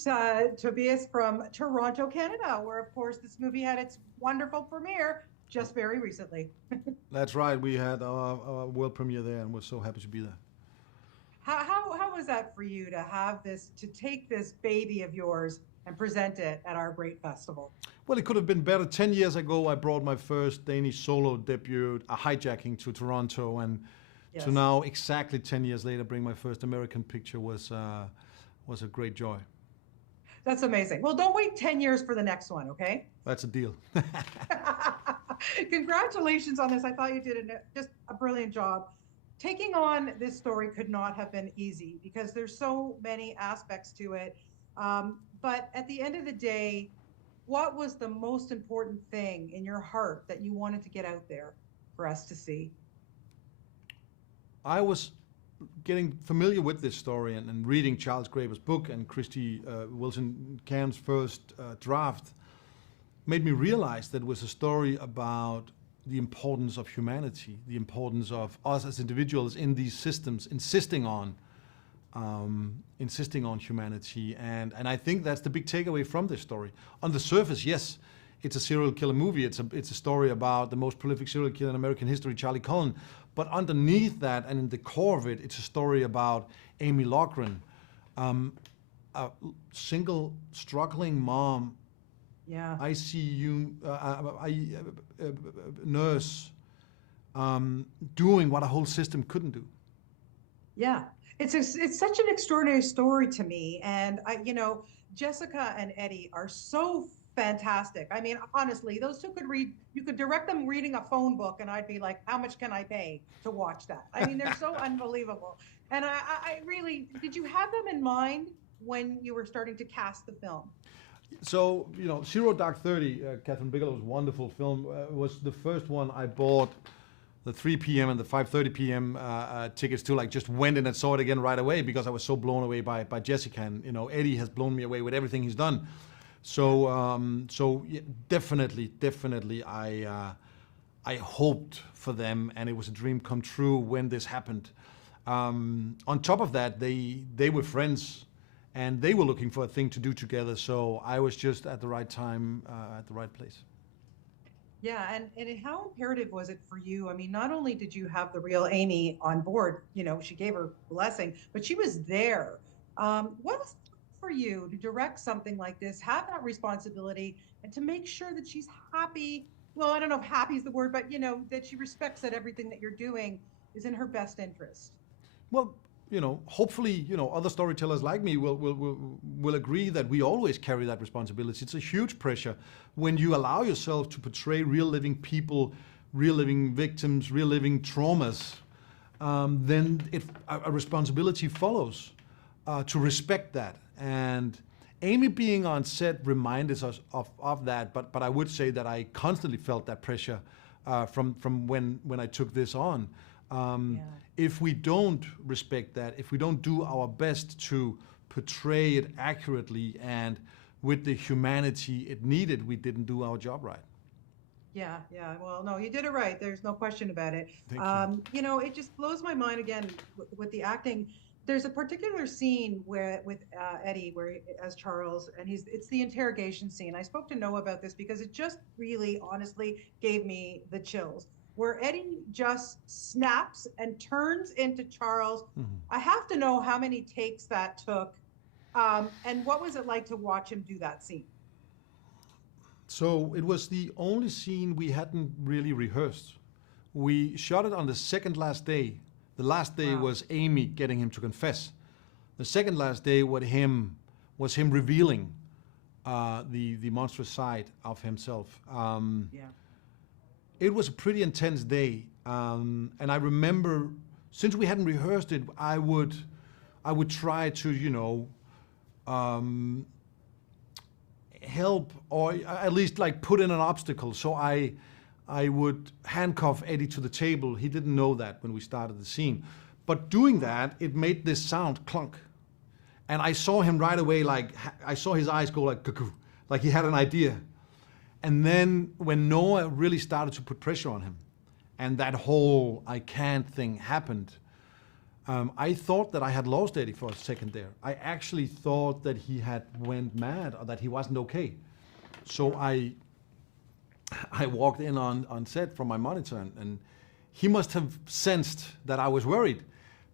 Greetings, Tobias from Toronto, Canada, where, of course, this movie had its wonderful premiere just very recently. That's right. We had our world premiere there, and we're so happy to be there. How was that for you to have this, to take this baby of yours and present it at our great festival? Well, it could have been better. 10 years ago, I brought my first Danish solo debut, a hijacking, to Toronto, and to Yes. now, exactly 10 years later, bring my first American picture was a great joy. That's amazing. Well, don't wait 10 years for the next one, okay? That's a deal. Congratulations on this. I thought you did just a brilliant job. Taking on this story could not have been easy because there's so many aspects to it. But at the end of the day, what was the most important thing in your heart that you wanted to get out there for us to see? I was getting familiar with this story and reading Charles Graeber's book and Christy Wilson Cairns' first draft made me realize that it was a story about the importance of humanity, the importance of us as individuals in these systems insisting on humanity, and I think that's the big takeaway from this story. On the surface, yes, it's a serial killer movie. It's a story about the most prolific serial killer in American history, Charlie Cullen. But underneath that, and in the core of it, it's a story about Amy Loughren, a single struggling mom, Yeah. ICU nurse, doing what a whole system couldn't do. Yeah, it's such an extraordinary story to me, and Jessica and Eddie are so fantastic. I mean, honestly, those two could read. You could direct them reading a phone book, and I'd be like, "How much can I pay to watch that?" I mean, they're so unbelievable. And I really did. You have them in mind when you were starting to cast the film? So, Zero Dark 30, Catherine Bigelow's wonderful film, was the first one I bought the 3 p.m. and the 5:30 p.m. Tickets to. Like, just went in and saw it again right away because I was so blown away by Jessica. And, Eddie has blown me away with everything he's done. So yeah, definitely, I hoped for them, and it was a dream come true when this happened. On top of that, they were friends, and they were looking for a thing to do together. So I was just at the right time, at the right place. Yeah, and how imperative was it for you? I mean, not only did you have the real Amy on board, she gave her blessing, but she was there. What was it for you to direct something like this, have that responsibility, and to make sure that she's happy? Well, I don't know if happy is the word, but that she respects that everything that you're doing is in her best interest. Well, hopefully, other storytellers like me will agree that we always carry that responsibility. It's a huge pressure when you allow yourself to portray real living people, real living victims, real living traumas. Then a responsibility follows to respect that. And Amy being on set reminded us of that. But I would say that I constantly felt that pressure from when I took this on. Yeah. If we don't respect that, if we don't do our best to portray it accurately and with the humanity it needed, we didn't do our job right. Yeah, yeah. Well, no, you did it right. There's no question about it. Thank you. It just blows my mind again with the acting. There's a particular scene where with Eddie, where as Charles, and it's the interrogation scene. I spoke to Noah about this because it just really, honestly, gave me the chills. Where Eddie just snaps and turns into Charles. Mhm. I have to know how many takes that took, and what was it like to watch him do that scene? So it was the only scene we hadn't really rehearsed. We shot it on the second last day. The last day Wow. was Amy getting him to confess. The second last day was him revealing the monstrous side of himself. Yeah. It was a pretty intense day, and I remember, since we hadn't rehearsed it, I would try to help, or at least like put in an obstacle. So I would handcuff Eddie to the table. He didn't know that when we started the scene, but doing that, it made this sound clunk, and I saw him right away. Like, I saw his eyes go like cuckoo, like he had an idea. And then when Noah really started to put pressure on him, and that whole "I can't" thing happened, I thought that I had lost Eddie for a second there. I actually thought that he had went mad or that he wasn't okay. So I walked in on set from my monitor, and he must have sensed that I was worried,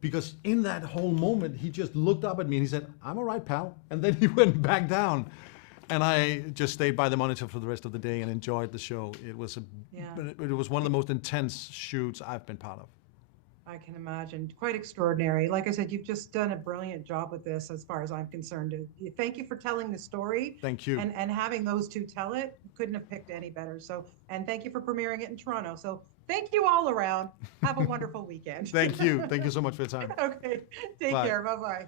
because in that whole moment he just looked up at me and he said, "I'm all right, pal," and then he went back down. And I just stayed by the monitor for the rest of the day and enjoyed the show. It was it was one of the most intense shoots I've been part of. I can imagine. Quite extraordinary. Like I said, you've just done a brilliant job with this as far as I'm concerned. Thank you for telling the story. Thank you. And having those two tell it. Couldn't have picked any better. So, and thank you for premiering it in Toronto. So thank you all around. Have a wonderful weekend. Thank you. Thank you so much for your time. Okay. Take Bye. care. Bye-bye.